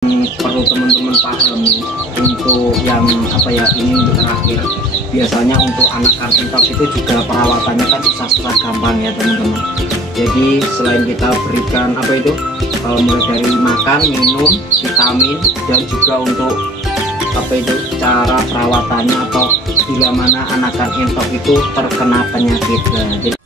Perlu teman-teman pahami untuk yang ini untuk terakhir, biasanya untuk anakan entok itu juga perawatannya kan susah gampang ya teman-teman. Jadi selain kita berikan mulai dari makan, minum, vitamin, dan juga untuk cara perawatannya atau bila mana anakan entok itu terkena penyakit. Jadi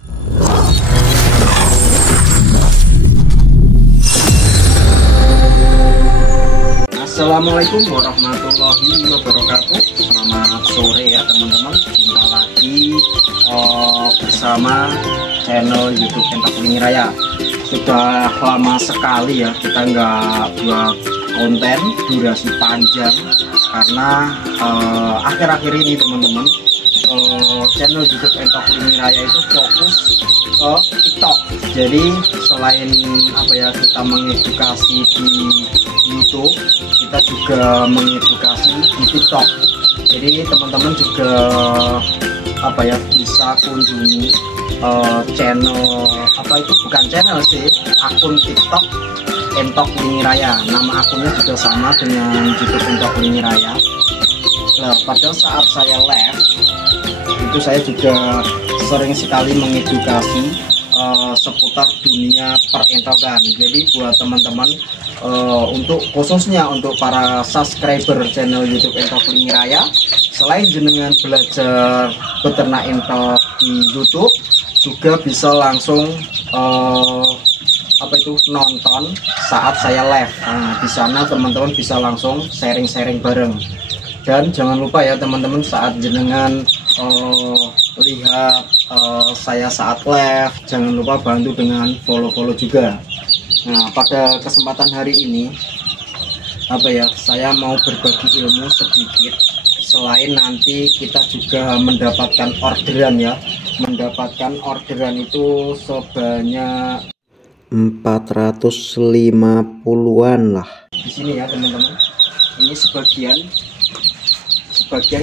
Assalamualaikum warahmatullahi wabarakatuh. Selamat sore ya teman-teman. Jumpa lagi bersama channel YouTube Entok Lingi Raya. Sudah lama sekali ya kita nggak buat konten durasi panjang karena akhir-akhir ini teman-teman channel YouTube Entok Lingi Raya itu fokus ke TikTok. Jadi selain kita mengedukasi di YouTube, kita juga mengedukasi di TikTok. Jadi teman-teman juga bisa kunjungi channel bukan channel sih, akun TikTok Entok Lingi Raya. Nama akunnya juga sama dengan YouTube Entok Lingi Raya. Nah, pada saat saya live itu saya juga sering sekali mengedukasi seputar dunia perentokan. Jadi buat teman-teman khususnya untuk para subscriber channel YouTube Entok Lingi Raya, selain jenengan belajar beternak entok di YouTube, juga bisa langsung nonton saat saya live. Nah, di sana teman-teman bisa langsung sharing-sharing bareng. Dan jangan lupa ya teman-teman, saat jenengan lihat saya saat live, jangan lupa bantu dengan follow juga. Nah, pada kesempatan hari ini saya mau berbagi ilmu sedikit. Selain nanti kita juga mendapatkan orderan ya, mendapatkan orderan itu sebanyak 450-an lah di sini ya teman-teman. Ini sebagian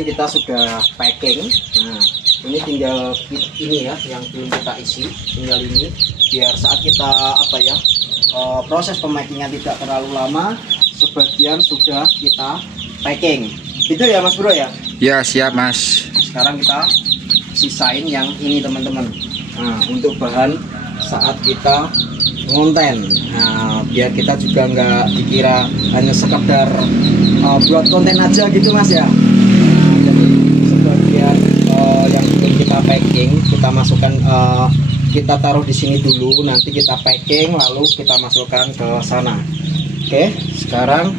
kita sudah packing. Nah, ini tinggal ini ya yang belum kita isi, tinggal ini biar saat kita proses pemakingnya tidak terlalu lama. Sebagian sudah kita packing itu ya Mas Bro ya. Ya siap Mas. Sekarang kita sisain yang ini teman-teman. Nah, untuk bahan saat kita ngonten. Nah, biar kita juga nggak dikira hanya sekedar buat konten aja gitu Mas ya. Nah, jadi sebagian yang belum kita packing kita masukkan, kita taruh di sini dulu, nanti kita packing lalu kita masukkan ke sana. Oke, sekarang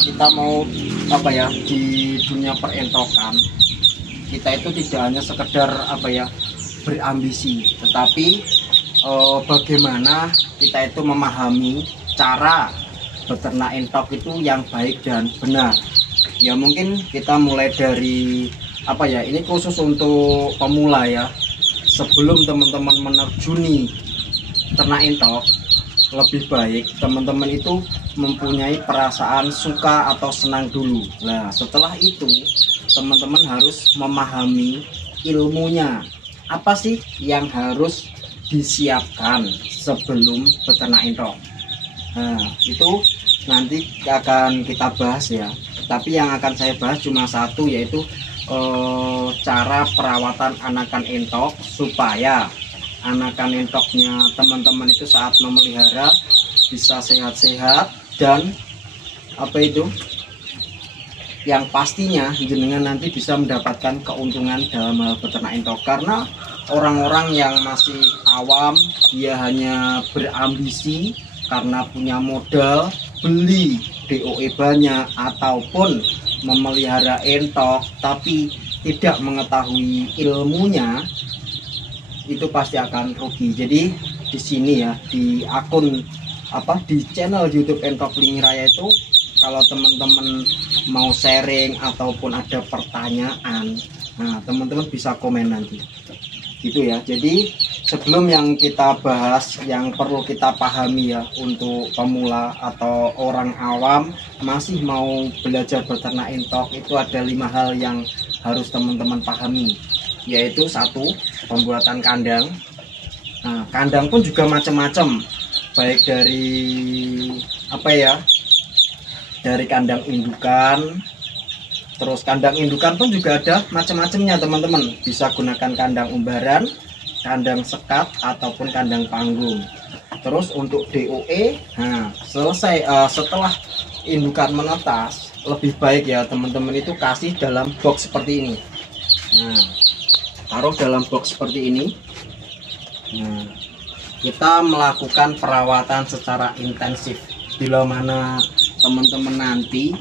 kita mau di dunia perentokan kita itu tidak hanya sekedar berambisi, tetapi bagaimana kita itu memahami cara beternak entok itu yang baik dan benar. Ya mungkin kita mulai dari ini khusus untuk pemula ya. Sebelum teman-teman menerjuni ternak entok, lebih baik teman-teman itu mempunyai perasaan suka atau senang dulu. Nah, setelah itu teman-teman harus memahami ilmunya. Apa sih yang harus disiapkan sebelum beternak entok? Nah, itu nanti akan kita bahas ya. Tapi yang akan saya bahas cuma satu, yaitu cara perawatan anakan entok supaya anakan entoknya teman-teman itu saat memelihara bisa sehat-sehat dan yang pastinya jenengan nanti bisa mendapatkan keuntungan dalam hal beternak entok. Karena orang-orang yang masih awam, dia hanya berambisi karena punya modal beli DOE banyak ataupun memelihara entok tapi tidak mengetahui ilmunya, itu pasti akan rugi. Jadi di sini ya, di akun di channel YouTube Entok Lingi Raya itu, kalau teman-teman mau sharing ataupun ada pertanyaan, nah teman-teman bisa komen nanti gitu ya. Jadi sebelum yang kita bahas, yang perlu kita pahami ya untuk pemula atau orang awam masih mau belajar beternak entok, itu ada 5 hal yang harus teman-teman pahami, yaitu 1, pembuatan kandang. Nah, kandang pun juga macam-macam, baik dari apa ya, dari kandang indukan. Terus kandang indukan pun juga ada macam-macamnya teman-teman, bisa gunakan kandang umbaran, kandang sekat, ataupun kandang panggung. Terus untuk DOE, nah selesai setelah indukan menetas, lebih baik ya teman-teman itu kasih dalam box seperti ini. Nah, taruh dalam box seperti ini. Nah, kita melakukan perawatan secara intensif. Bila mana teman-teman nanti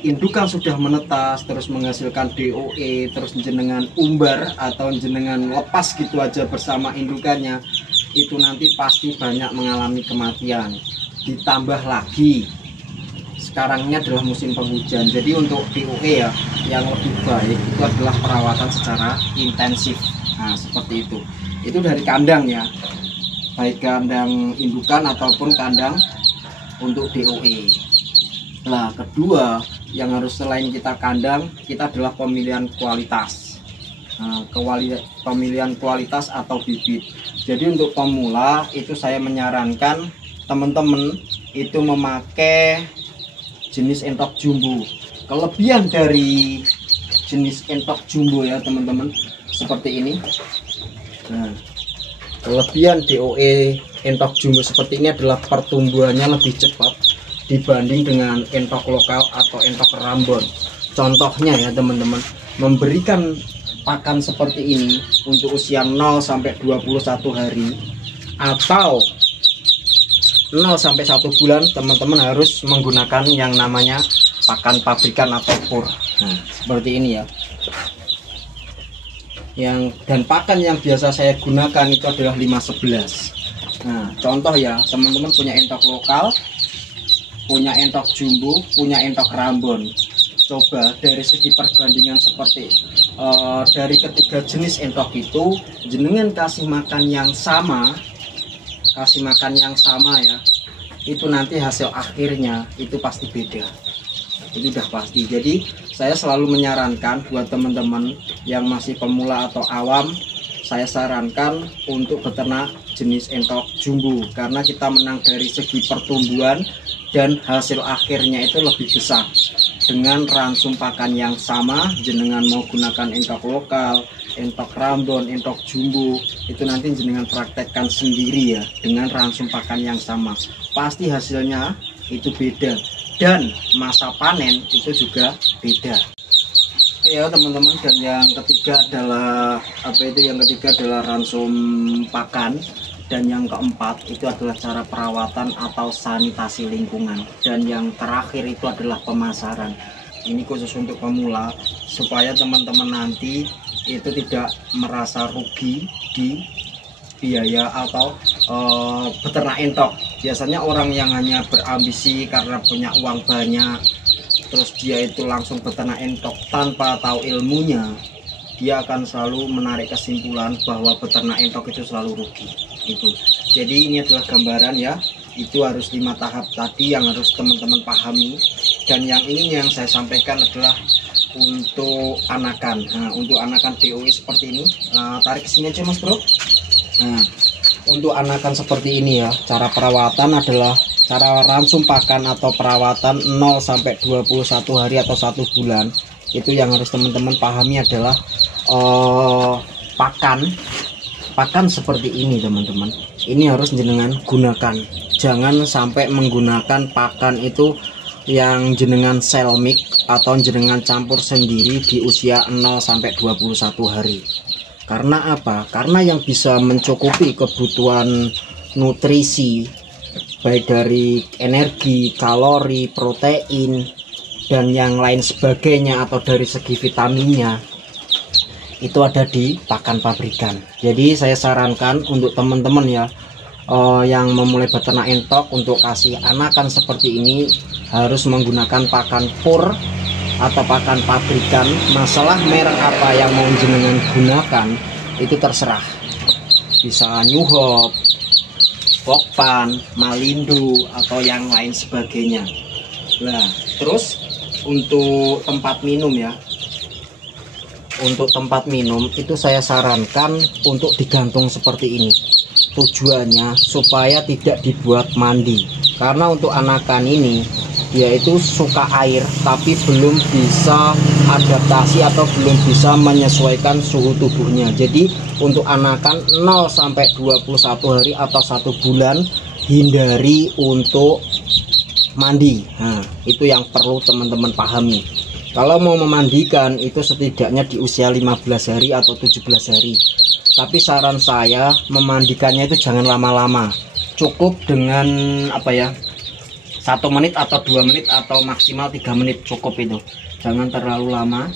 indukan sudah menetas terus menghasilkan DOE, terus jenengan umbar atau jenengan lepas gitu aja bersama indukannya, itu nanti pasti banyak mengalami kematian. Ditambah lagi sekarang ini adalah musim penghujan, jadi untuk DOE ya yang lebih baik itu adalah perawatan secara intensif. Nah seperti itu dari kandang ya, baik kandang indukan ataupun kandang untuk DOE. Nah kedua yang harus selain kita kandang, kita adalah pemilihan kualitas. Nah, pemilihan kualitas atau bibit. Jadi untuk pemula itu saya menyarankan teman-teman itu memakai jenis entok jumbo. Kelebihan dari jenis entok jumbo ya teman-teman seperti ini. Nah, kelebihan DOE entok jumbo seperti ini adalah pertumbuhannya lebih cepat dibanding dengan entok lokal atau entok rambon. Contohnya ya teman-teman, memberikan pakan seperti ini untuk usia 0 sampai 21 hari atau 0 sampai 1 bulan, teman-teman harus menggunakan yang namanya pakan pabrikan atau pur. Nah, seperti ini ya. Dan pakan yang biasa saya gunakan itu adalah 511. Nah, contoh ya, teman-teman punya entok lokal, punya entok jumbo, punya entok rambon. Coba dari segi perbandingan seperti dari ketiga jenis entok itu, jenengan kasih makan yang sama ya, itu nanti hasil akhirnya itu pasti beda. Itu udah pasti. Jadi saya selalu menyarankan buat teman-teman yang masih pemula atau awam, saya sarankan untuk beternak jenis entok jumbo karena kita menang dari segi pertumbuhan dan hasil akhirnya itu lebih besar. Dengan ransum pakan yang sama, jenengan mau gunakan entok lokal, entok rambon, entok jumbo, itu nanti jenengan praktekkan sendiri ya, dengan ransum pakan yang sama. Pasti hasilnya itu beda dan masa panen itu juga beda. Oke ya teman-teman, dan yang ketiga adalah ransum pakan. Dan yang keempat itu adalah cara perawatan atau sanitasi lingkungan. Dan yang terakhir itu adalah pemasaran. Ini khusus untuk pemula supaya teman-teman nanti itu tidak merasa rugi di biaya atau beternak entok. Biasanya orang yang hanya berambisi karena punya uang banyak, terus dia itu langsung beternak entok tanpa tahu ilmunya, dia akan selalu menarik kesimpulan bahwa beternak entok itu selalu rugi. Itu jadi ini adalah gambaran ya, itu harus 5 tahap tadi yang harus teman-teman pahami. Dan yang ini yang saya sampaikan adalah untuk anakan. Nah, untuk anakan DOE seperti ini, tarik ke sini aja mas bro. Nah, untuk anakan seperti ini ya, cara perawatan adalah cara ransum pakan atau perawatan 0 sampai 21 hari atau 1 bulan. Itu yang harus teman-teman pahami adalah pakan seperti ini teman-teman. Ini harus jenengan gunakan. Jangan sampai menggunakan pakan itu yang jenengan sel mix atau jenengan campur sendiri di usia 0 sampai 21 hari. Karena apa? Karena yang bisa mencukupi kebutuhan nutrisi baik dari energi, kalori, protein dan yang lain sebagainya atau dari segi vitaminnya itu ada di pakan pabrikan. Jadi saya sarankan untuk teman-teman ya yang memulai beternak entok untuk kasih anakan seperti ini harus menggunakan pakan pur atau pakan pabrikan. Masalah merek apa yang mau jenengan gunakan itu terserah, bisa New Hope, Pokpan, Malindo atau yang lain sebagainya. Nah terus untuk tempat minum ya, untuk tempat minum itu saya sarankan untuk digantung seperti ini. Tujuannya supaya tidak dibuat mandi. Karena untuk anakan ini dia itu suka air tapi belum bisa adaptasi atau belum bisa menyesuaikan suhu tubuhnya. Jadi untuk anakan 0 sampai 21 hari atau 1 bulan hindari untuk mandi. Nah, itu yang perlu teman-teman pahami. Kalau mau memandikan itu setidaknya di usia 15 hari atau 17 hari. Tapi saran saya memandikannya itu jangan lama-lama. Cukup dengan 1 menit atau 2 menit atau maksimal 3 menit cukup itu. Jangan terlalu lama.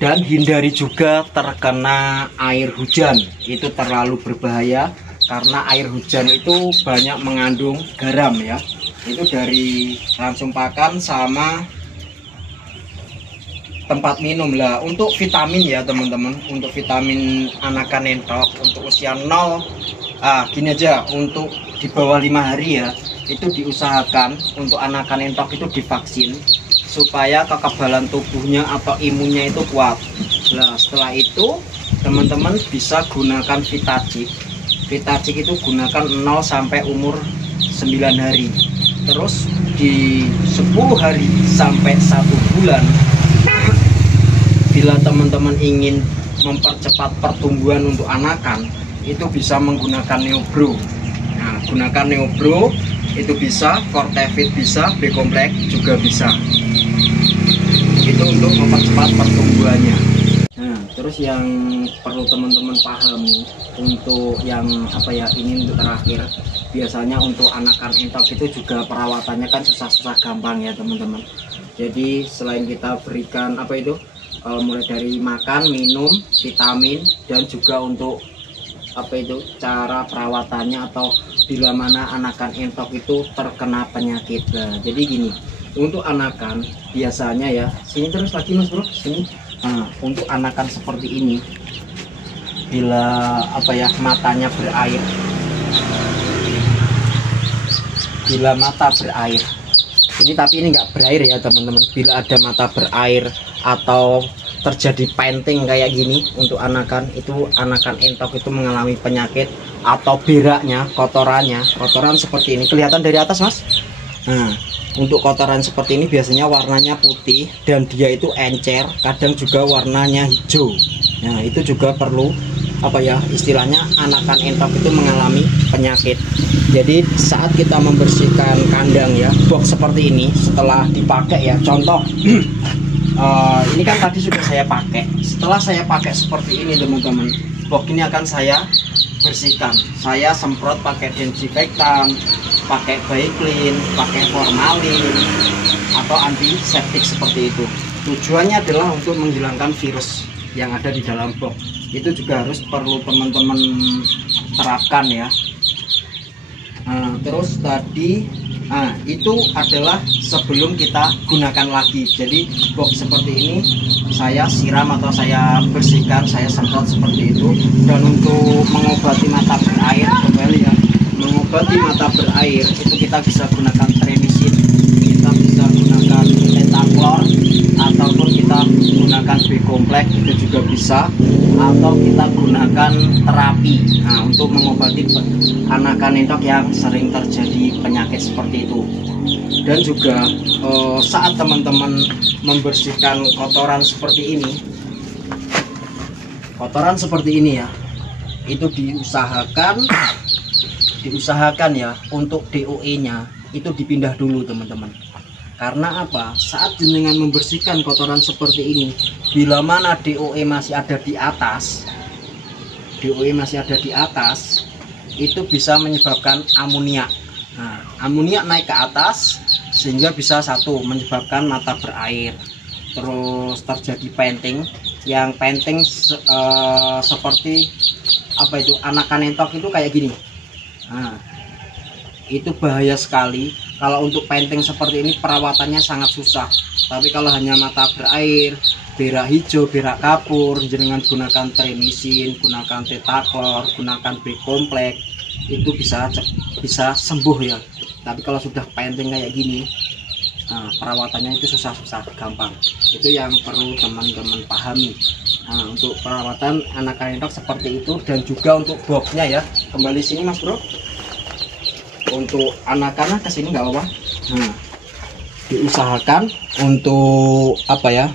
Dan hindari juga terkena air hujan. Itu terlalu berbahaya karena air hujan itu banyak mengandung garam ya. Itu dari langsung pakan sama tempat minum lah. Untuk vitamin ya teman-teman, untuk vitamin anakan entok untuk usia 0 gini aja, untuk di bawah 5 hari ya, itu diusahakan untuk anakan entok itu divaksin supaya kekebalan tubuhnya atau imunnya itu kuat. Nah setelah itu teman-teman bisa gunakan Vitagik. Vitagik itu gunakan 0 sampai umur 9 hari. Terus di 10 hari sampai 1 bulan bila teman-teman ingin mempercepat pertumbuhan untuk anakan, itu bisa menggunakan Neobro. Nah, gunakan Neobro itu bisa, Fortevit bisa, B-kompleks juga bisa. Itu untuk mempercepat pertumbuhannya. Nah, terus yang perlu teman-teman pahami untuk yang ini untuk terakhir, biasanya untuk anakan entok itu juga perawatannya kan susah-susah gampang ya teman-teman. Jadi selain kita berikan mulai dari makan, minum, vitamin, dan juga untuk cara perawatannya atau bila mana anakan entok itu terkena penyakit. Nah, jadi gini, untuk anakan biasanya ya, sini terus lagi mas bro, sini. Nah, untuk anakan seperti ini, bila matanya berair, bila mata berair, ini tapi ini nggak berair ya teman-teman. Bila ada mata berair atau terjadi painting kayak gini untuk anakan, itu anakan entok itu mengalami penyakit atau beraknya, kotoran seperti ini kelihatan dari atas mas. Nah, untuk kotoran seperti ini biasanya warnanya putih dan dia itu encer, kadang juga warnanya hijau. Nah itu juga perlu istilahnya anakan entok itu mengalami penyakit. Jadi saat kita membersihkan kandang ya, box seperti ini setelah dipakai ya, contoh ini kan tadi sudah saya pakai. Setelah saya pakai seperti ini teman-teman, box ini akan saya bersihkan. Saya semprot pakai disinfektan, pakai Baiklin, pakai formalin atau antiseptik seperti itu. Tujuannya adalah untuk menghilangkan virus yang ada di dalam box. Itu juga harus perlu teman-teman terapkan ya. Nah, terus tadi itu adalah sebelum kita gunakan lagi. Jadi box seperti ini saya siram atau saya bersihkan, saya semprot seperti itu. Dan untuk mengobati mata berair, kembali ya, mengobati mata berair itu kita bisa gunakan Tremisin, kita bisa gunakan Tetaklor, ataupun kita gunakan B-kompleks itu juga bisa, atau kita gunakan terapi untuk mengobati anakan entok yang sering terjadi penyakit seperti itu. Dan juga saat teman-teman membersihkan kotoran seperti ini ya, itu diusahakan ya untuk DOE nya itu dipindah dulu teman-teman. Karena apa? Saat jenengan membersihkan kotoran seperti ini, bila mana DOE masih ada di atas, itu bisa menyebabkan amoniak. Nah, amoniak naik ke atas sehingga bisa menyebabkan mata berair, terus terjadi painting. Yang painting seperti anakan entok itu kayak gini. Nah, itu bahaya sekali. Kalau untuk painting seperti ini perawatannya sangat susah. Tapi kalau hanya mata berair, berak hijau, berak kapur, jenengan gunakan Tremisin, gunakan Tetaklor, gunakan B-kompleks, itu bisa sembuh ya. Tapi kalau sudah painting kayak gini, perawatannya itu susah gampang. Itu yang perlu teman-teman pahami. Untuk perawatan anakan entok seperti itu. Dan juga untuk boxnya ya, kembali sini mas bro. untuk anak-anak kesini nggak apa-apa. Nah, diusahakan untuk apa ya,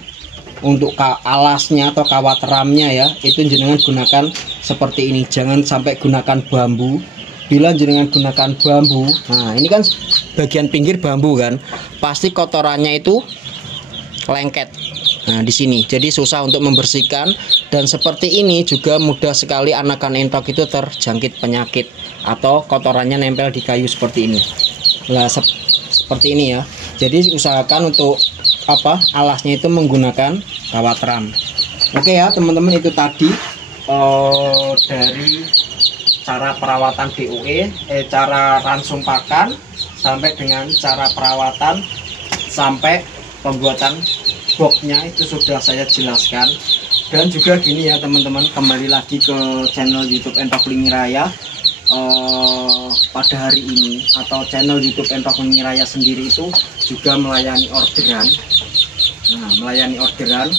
untuk alasnya atau kawat ramnya ya, itu jenengan gunakan seperti ini, jangan sampai gunakan bambu. Bila jenengan gunakan bambu, nah ini kan bagian pinggir bambu kan, pasti kotorannya itu lengket. Nah di sini, jadi susah untuk membersihkan, dan seperti ini juga mudah sekali anakan entok itu terjangkit penyakit atau kotorannya nempel di kayu seperti ini. Nah seperti ini ya. Jadi usahakan untuk apa, alasnya itu menggunakan kawat ram. Oke ya teman-teman, itu tadi dari cara perawatan DOE, cara ransum pakan, sampai dengan cara perawatan sampai pembuatan boxnya itu sudah saya jelaskan. Dan juga gini ya teman-teman, kembali lagi ke channel YouTube Entok Lingi Raya. Pada hari ini atau channel YouTube Entok Lingi Raya sendiri itu juga melayani orderan. Nah, melayani orderan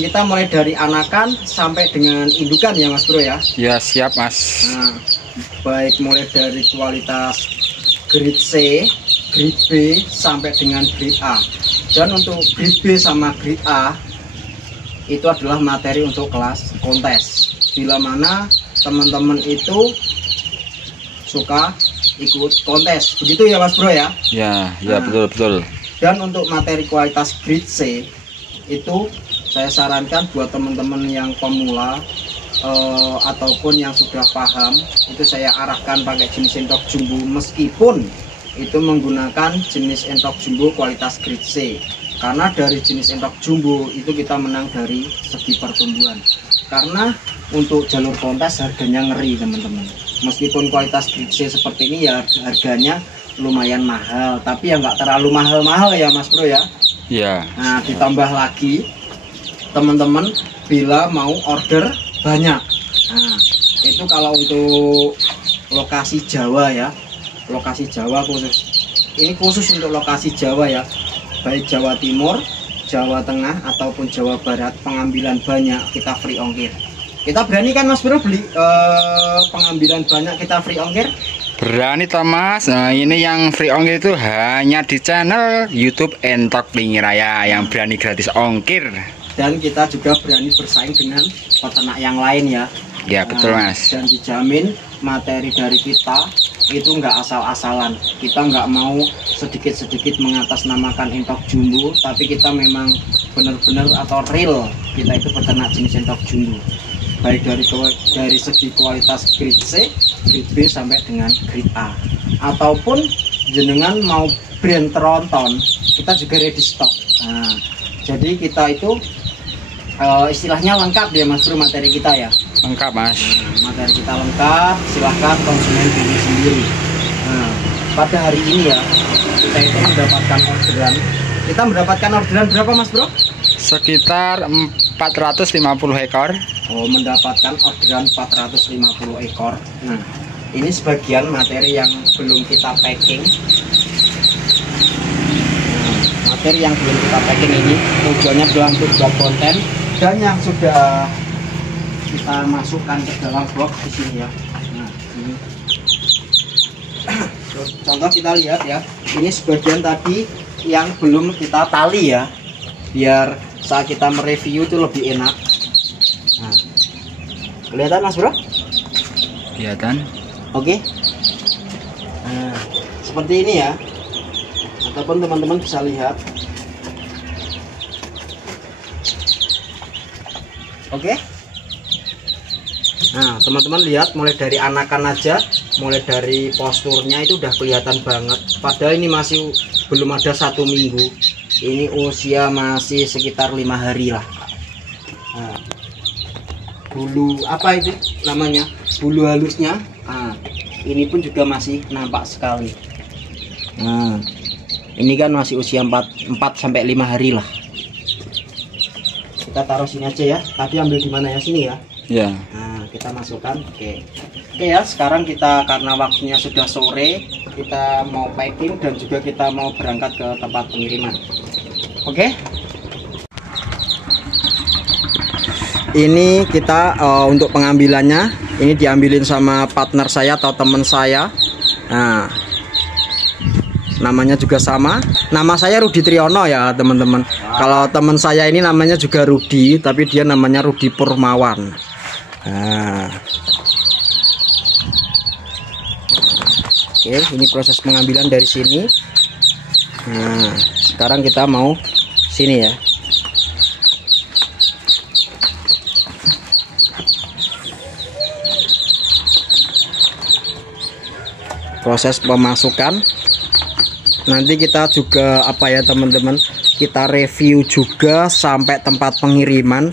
kita mulai dari anakan sampai dengan indukan ya Mas Bro ya. Ya siap Mas. Nah, baik mulai dari kualitas grade C, grade B sampai dengan grade A. Dan untuk grade B sama grade A itu adalah materi untuk kelas kontes. Bila mana teman-teman itu suka ikut kontes, begitu ya Mas Bro ya. Ya Nah, betul. dan untuk materi kualitas grade C itu saya sarankan buat teman-teman yang pemula ataupun yang sudah paham, itu saya arahkan pakai jenis entok jumbo, meskipun itu menggunakan jenis entok jumbo kualitas grade C, karena dari jenis entok jumbo itu kita menang dari segi pertumbuhan. Karena untuk jalur kontes harganya ngeri teman-teman, meskipun kualitas grade C seperti ini ya harganya lumayan mahal, tapi ya nggak terlalu mahal-mahal ya Mas Bro ya. Ya. Nah ditambah lagi teman-teman bila mau order banyak, nah itu kalau untuk lokasi Jawa ya, lokasi Jawa khusus, ini khusus untuk lokasi Jawa ya, baik Jawa Timur, Jawa Tengah ataupun Jawa Barat, pengambilan banyak kita free ongkir. Kita berani kan Mas Bro beli pengambilan banyak kita free ongkir? Berani Thomas. Nah, ini yang free ongkir itu hanya di channel YouTube Entok Lingi Raya yang berani gratis ongkir. Dan kita juga berani bersaing dengan peternak yang lain ya. Ya betul Mas. Dan dijamin materi dari kita itu nggak asal-asalan. Kita nggak mau sedikit-sedikit mengatasnamakan entok jumbo, tapi kita memang benar-benar atau real kita itu peternak jenis entok jumbo. Baik dari segi kualitas grade C, grade B sampai dengan grade A. Ataupun jenengan mau brand tronton, kita juga ready stock. Nah, jadi kita itu istilahnya lengkap ya Mas Bro materi kita ya. Lengkap Mas. Nah, materi kita lengkap, silahkan konsumen pilih sendiri. Nah, pada hari ini ya kita itu mendapatkan orderan. Kita mendapatkan orderan berapa Mas Bro? Sekitar 450 ekor. Oh, mendapatkan orderan 450 ekor. Nah, ini sebagian materi yang belum kita packing. Nah, materi yang belum kita packing ini tujuannya adalah untuk buat konten, dan yang sudah kita masukkan ke dalam box di sini ya. Nah, ini. Contoh kita lihat ya. Ini sebagian tadi yang belum kita tali ya, biar saat kita mereview itu lebih enak. Nah, kelihatan Mas Bro? Kelihatan. Oke. Nah, seperti ini ya. Ataupun teman-teman bisa lihat. Oke. Nah, teman-teman lihat mulai dari anakan aja, mulai dari posturnya itu udah kelihatan banget. Padahal ini masih belum ada 1 minggu. Ini usia masih sekitar 5 hari lah. Nah, bulu apa itu namanya, bulu halusnya, nah, ini pun juga masih nampak sekali. Nah, ini kan masih usia 4 sampai 5 hari lah. Kita taruh sini aja ya. Tadi ambil di mana ya, sini ya. Ya. Nah, kita masukkan. Oke ya, sekarang kita karena waktunya sudah sore, kita mau packing dan juga kita mau berangkat ke tempat pengiriman. Oke. Ini kita untuk pengambilannya, ini diambilin sama partner saya atau teman saya. Nah, namanya juga sama. Nama saya Rudi Triyono ya teman-teman. Kalau teman saya ini namanya juga Rudi, tapi dia namanya Rudi Purmawan. Nah. Oke, ini proses pengambilan dari sini. Nah, sekarang kita mau sini ya. Proses pemasukan. Nanti kita juga apa ya teman-teman, kita review juga sampai tempat pengiriman.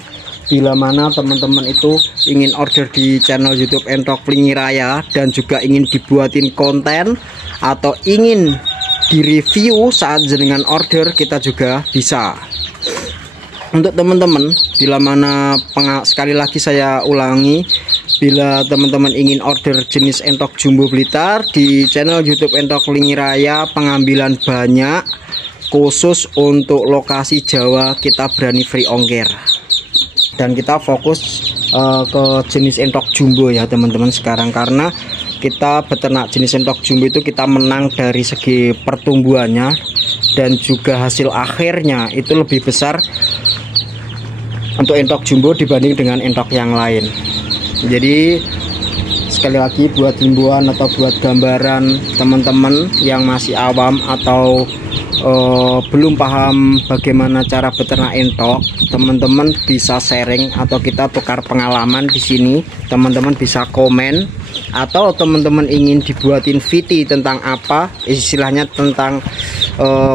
Bila mana teman-teman itu ingin order di channel YouTube Entok Plingi Raya dan juga ingin dibuatin konten atau ingin direview saat jenengan order, kita juga bisa. Untuk teman-teman, bila mana sekali lagi saya ulangi, bila teman-teman ingin order jenis entok jumbo Blitar di channel YouTube Entok Plingi Raya, pengambilan banyak, khusus untuk lokasi Jawa kita berani free ongkir. Dan kita fokus ke jenis entok jumbo ya teman-teman sekarang, karena kita beternak jenis entok jumbo itu kita menang dari segi pertumbuhannya dan juga hasil akhirnya itu lebih besar untuk entok jumbo dibanding dengan entok yang lain. Jadi sekali lagi buat himbauan atau buat gambaran teman-teman yang masih awam atau belum paham bagaimana cara beternak entok, teman-teman bisa sharing atau kita tukar pengalaman di sini. Teman-teman bisa komen, atau teman-teman ingin dibuatin VT tentang apa, istilahnya tentang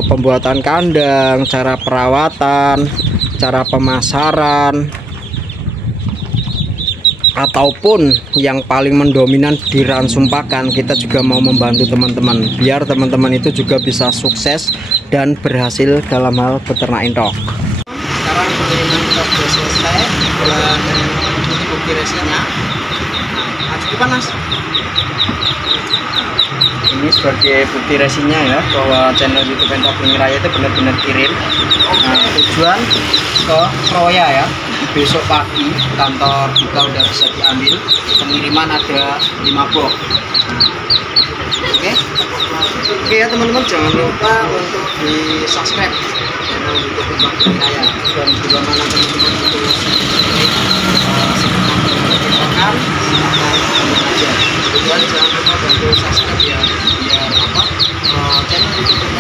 pembuatan kandang, cara perawatan, cara pemasaran, ataupun yang paling mendominan di ransum pakan, kita juga mau membantu teman-teman biar teman-teman itu juga bisa sukses dan berhasil dalam hal beternak entok. Sekarang pengiriman entok sudah selesai dan bukti resinya. Cukup panas. Ini sebagai bukti resinya ya, bahwa channel YouTube Entok Plingi Raya itu benar-benar kirim. Nah, tujuan ke Kroya ya. Besok pagi kantor kita udah bisa diambil. Pengiriman ada 5 box. Oke ya teman-teman, jangan lupa untuk di subscribe channel YouTube Entok Plingi Raya, dan bila mana teman-teman itu silakan aja. Dan jangan lupa bantu subscribe ya, biar channel YouTube